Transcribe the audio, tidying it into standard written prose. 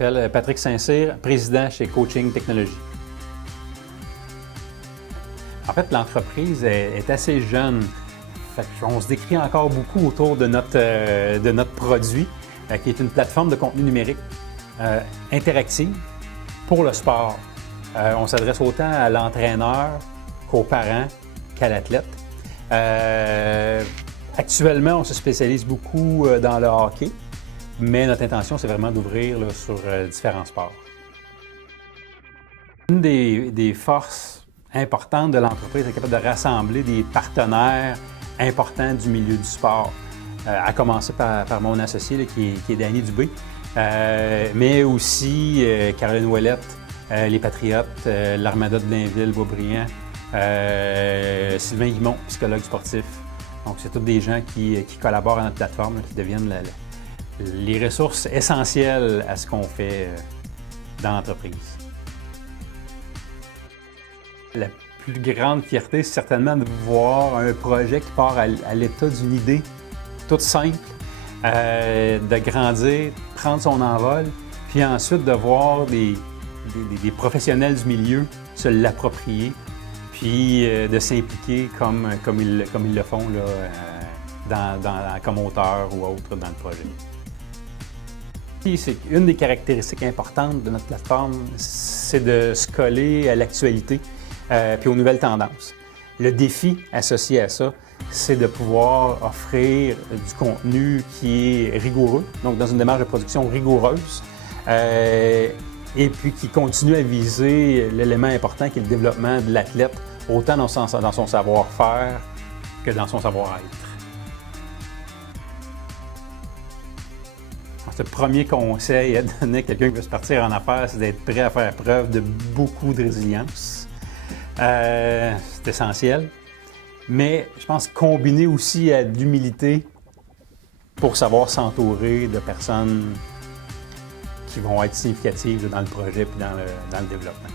m'appelle Patrick Saint-Cyr, président chez Coaching Technologies. En fait, l'entreprise est assez jeune. On se décrit encore beaucoup autour de notre produit, qui est une plateforme de contenu numérique interactive pour le sport. On s'adresse autant à l'entraîneur qu'aux parents qu'à l'athlète. Actuellement, on se spécialise beaucoup dans le hockey, mais notre intention, c'est vraiment d'ouvrir sur différents sports. Une des forces importantes de l'entreprise est capable de rassembler des partenaires importants du milieu du sport, à commencer par mon associé là, qui est Danny Dubé, mais aussi Caroline Ouellette, les Patriotes, l'Armada de Blainville, Beaubriand, Sylvain Guimont, psychologue sportif. Donc, c'est tous des gens qui collaborent à notre plateforme, là, qui deviennent les ressources essentielles à ce qu'on fait dans l'entreprise. La plus grande fierté, c'est certainement de voir un projet qui part à l'état d'une idée toute simple, de grandir, prendre son envol, puis ensuite de voir des professionnels du milieu se l'approprier, puis de s'impliquer comme ils le font là, comme auteur ou autre dans le projet. C'est une des caractéristiques importantes de notre plateforme, c'est de se coller à l'actualité puis aux nouvelles tendances. Le défi associé à ça, c'est de pouvoir offrir du contenu qui est rigoureux, donc dans une démarche de production rigoureuse, et puis qui continue à viser l'élément important qui est le développement de l'athlète, autant dans son savoir-faire que dans son savoir-être. Le premier conseil à donner à quelqu'un qui veut se partir en affaires, c'est d'être prêt à faire preuve de beaucoup de résilience. C'est essentiel. Mais je pense combiner aussi à d'humilité pour savoir s'entourer de personnes qui vont être significatives dans le projet et dans le développement.